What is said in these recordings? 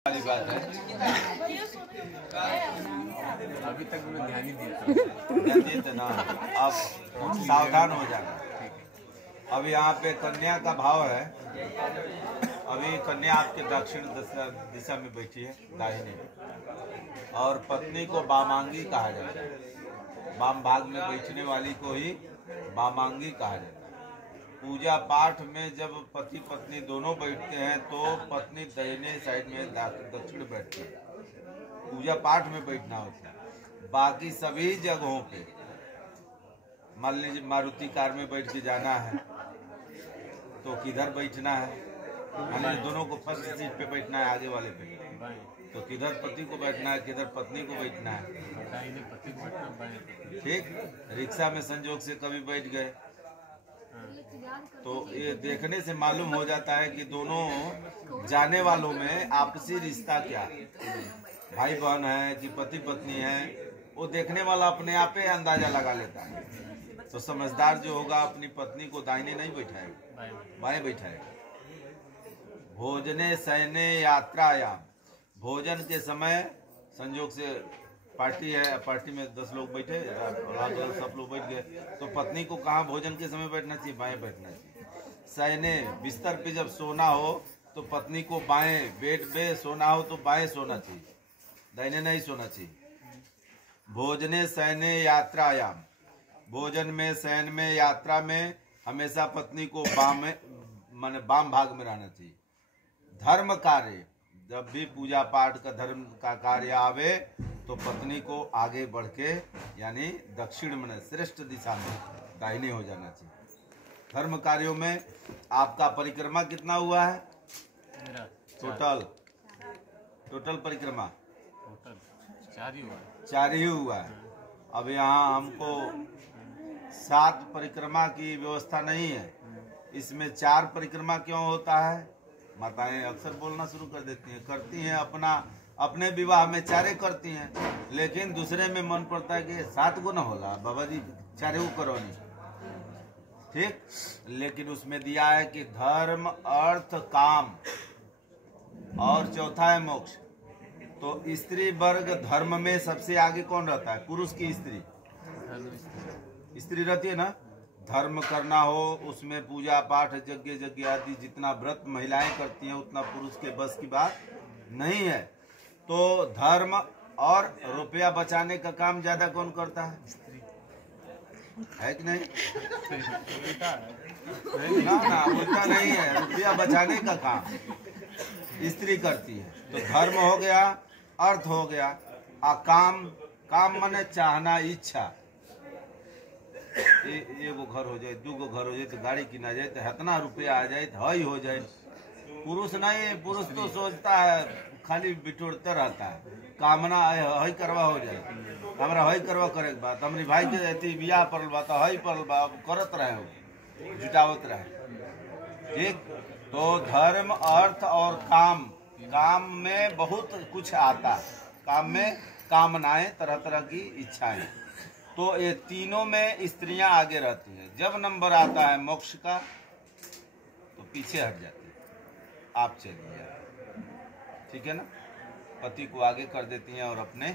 वाली बात है। अभी तक मैं ध्यान ही दिए थे ना, अब सावधान हो जाना। अब यहाँ पे कन्या का भाव है। अभी कन्या आपके दक्षिण दिशा में बैठी है, दाहिने, और पत्नी को वामांगी कहा जाता है। वाम भाग में बैठने वाली को ही वामांगी कहा जाता है। पूजा पाठ में जब पति पत्नी दोनों बैठते हैं तो पत्नी दाहिने साइड में दक्षिण बैठती है। पूजा पाठ में बैठना होता है। बाकी सभी जगहों पे, मान लीजिए मारुति कार में बैठ के जाना है तो किधर बैठना है। मान लीजिए दोनों को फर्स्ट सीट पे बैठना है, आगे वाले पे, तो किधर पति को बैठना है, किधर पत्नी को बैठना है। ठीक, रिक्शा में संजोग से कभी बैठ गए तो ये देखने से मालूम हो जाता है कि दोनों जाने वालों में आपसी रिश्ता क्या है, भाई बहन है कि पति पत्नी है, वो देखने वाला अपने आप ही अंदाजा लगा लेता है। तो समझदार जो होगा अपनी पत्नी को दाहिने नहीं बैठाएगा, बाएं बैठाएगा। भोजने शयने यात्रायाम, भोजन के समय संयोग से पार्टी है, पार्टी में 10 लोग बैठे, सब लोग बैठ गए, तो पत्नी को कहाँ भोजन के समय बैठना चाहिए? बाएं बैठना चाहिए। शयने, बिस्तर पे जब सोना हो तो पत्नी को बाएं, बेड पे सोना हो तो बाएं सोना चाहिए, दाहिने नहीं सोना चाहिए। भोजने शयने यात्रायाम, भोजन में, शयन में, यात्रा में हमेशा पत्नी को वाम भाग में रहना चाहिए। धर्म कार्य, जब भी पूजा पाठ का धर्म का कार्य आवे तो पत्नी को आगे बढ़ के, यानी दक्षिण में, श्रेष्ठ दिशा में दाहिने हो जाना चाहिए। धर्म कार्यों में आपका परिक्रमा कितना हुआ है? टोटल परिक्रमा 4 ही हुआ है। अब यहाँ हमको 7 परिक्रमा की व्यवस्था नहीं है, इसमें 4 परिक्रमा क्यों होता है? माताएं अक्सर बोलना शुरू कर देती हैं, करती हैं अपने विवाह में 4 करती हैं, लेकिन दूसरे में मन पड़ता है कि 7 को ना होला बाबा जी, 4 को करो नहीं। ठीक, लेकिन उसमें दिया है कि धर्म, अर्थ, काम और चौथा है मोक्ष। तो स्त्री वर्ग धर्म में सबसे आगे कौन रहता है? पुरुष की स्त्री? स्त्री रहती है ना। धर्म करना हो उसमें पूजा पाठ, यज्ञ आदि जितना व्रत महिलाएं करती हैं उतना पुरुष के बस की बात नहीं है। तो धर्म और रुपया बचाने का काम ज्यादा कौन करता है? है कि नहीं? ना, उल्टा नहीं है, रुपया बचाने का काम स्त्री करती है। तो धर्म हो गया, अर्थ हो गया, और काम माने चाहना, इच्छा। एगो घर हो जाए, 2 घर हो जाए, तो गाड़ी किना जाए, तो इतना रुपया आ जाए, तो हई हो जाए। पुरुष नहीं, पुरुष तो सोचता है, खाली बिटोरते रहता है, कामना हई करवा हो जाए, हमारा हई करवा करे के बात, हमारी भाई के बियाह पड़ल बा तो हई पड़ल बा, करत रहे, जुटावत रहे। ठीक, तो धर्म, अर्थ और काम में बहुत कुछ आता है। काम में कामनाएं, तरह तरह की इच्छाएं, तो ये तीनों में स्त्रियां आगे रहती हैं। जब नंबर आता है मोक्ष का तो पीछे हट जाती है, आप चलिए, ठीक है ना। पति को आगे कर देती हैं और अपने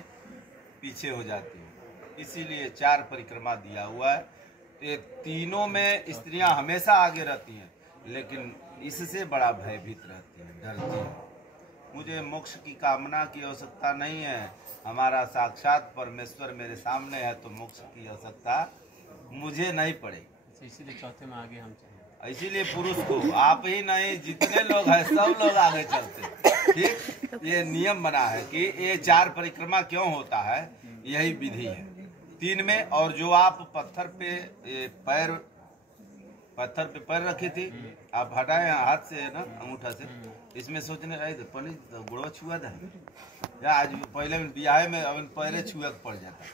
पीछे हो जाती हैं। इसीलिए 4 परिक्रमा दिया हुआ है। तो ये तीनों में स्त्रियां हमेशा आगे रहती हैं, लेकिन इससे बड़ा भयभीत रहती हैं, डरती हैं। मुझे मोक्ष की कामना की आवश्यकता नहीं है, हमारा साक्षात परमेश्वर मेरे सामने है, तो मोक्ष की आवश्यकता मुझे नहीं पड़ेगी। इसीलिए चौथे में आगे हम चले। इसीलिए पुरुष को, आप ही नहीं, जितने लोग हैं सब लोग आगे चलते। ठीक, ये नियम बना है कि ये 4 परिक्रमा क्यों होता है, यही विधि है 3 में। और जो आप पत्थर पे पैर रखी थी, आप हटाए हाथ से ना, अंगूठा से, इसमें सोचने रहे पनीर गुड़वा छुआ था या आज पहले ब्याह में अब पहले छुआ पड़ जाता।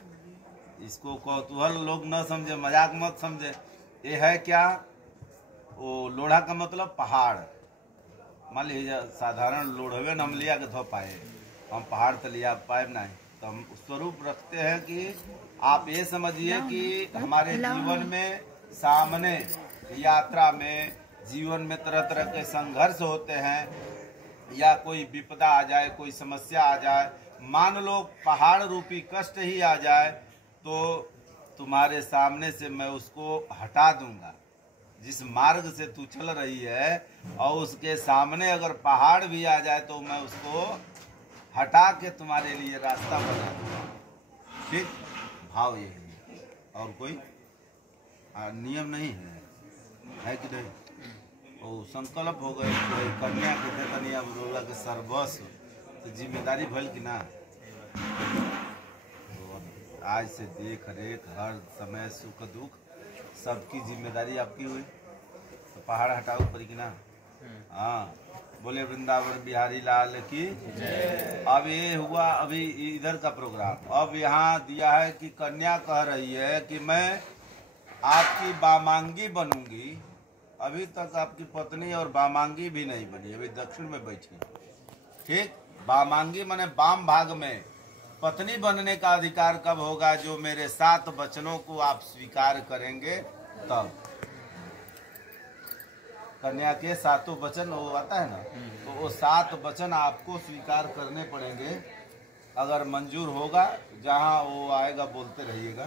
इसको कौतूहल लोग न समझे, मजाक मत समझे। ये है क्या, वो लोढ़ा का मतलब पहाड़। मान लीजिए साधारण लोढ़वे न हम लिया के धो पाए, हम पहाड़ तो लिया पाए नहीं, तो हम स्वरूप रखते हैं कि आप ये समझिए कि हमारे जीवन में सामने यात्रा में, जीवन में तरह तरह के संघर्ष होते हैं, या कोई विपदा आ जाए, कोई समस्या आ जाए, मान लो पहाड़ रूपी कष्ट ही आ जाए, तो तुम्हारे सामने से मैं उसको हटा दूंगा। जिस मार्ग से तू चल रही है और उसके सामने अगर पहाड़ भी आ जाए तो मैं उसको हटा के तुम्हारे लिए रास्ता बना दूंगा। ठीक, भाव यही है, और कोई नियम नहीं है कि नहीं? वो संकल्प हो गए कि कन्या के देतनी अब रोला के सर्वस्व, तो जिम्मेदारी भल की ना। तो आज से देख रेख हर समय सुख दुख सबकी जिम्मेदारी आपकी हुई, तो पहाड़ हटाओ पड़ी कि ना। हाँ, बोले वृंदावन बिहारी लाल की। अब ये हुआ अभी इधर का प्रोग्राम। अब यहाँ दिया है कि कन्या कह रही है कि मैं आपकी बामांगी बनूंगी। अभी तक आपकी पत्नी और बामांगी भी नहीं बनी, अभी दक्षिण में बैठी। ठीक, बामांगी माने बाम भाग में। पत्नी बनने का अधिकार कब होगा? जो मेरे 7 वचनों को आप स्वीकार करेंगे तब। कन्या के 7 वचन वो आता है ना, तो वो 7 वचन आपको स्वीकार करने पड़ेंगे। अगर मंजूर होगा, जहाँ वो आएगा बोलते रहिएगा।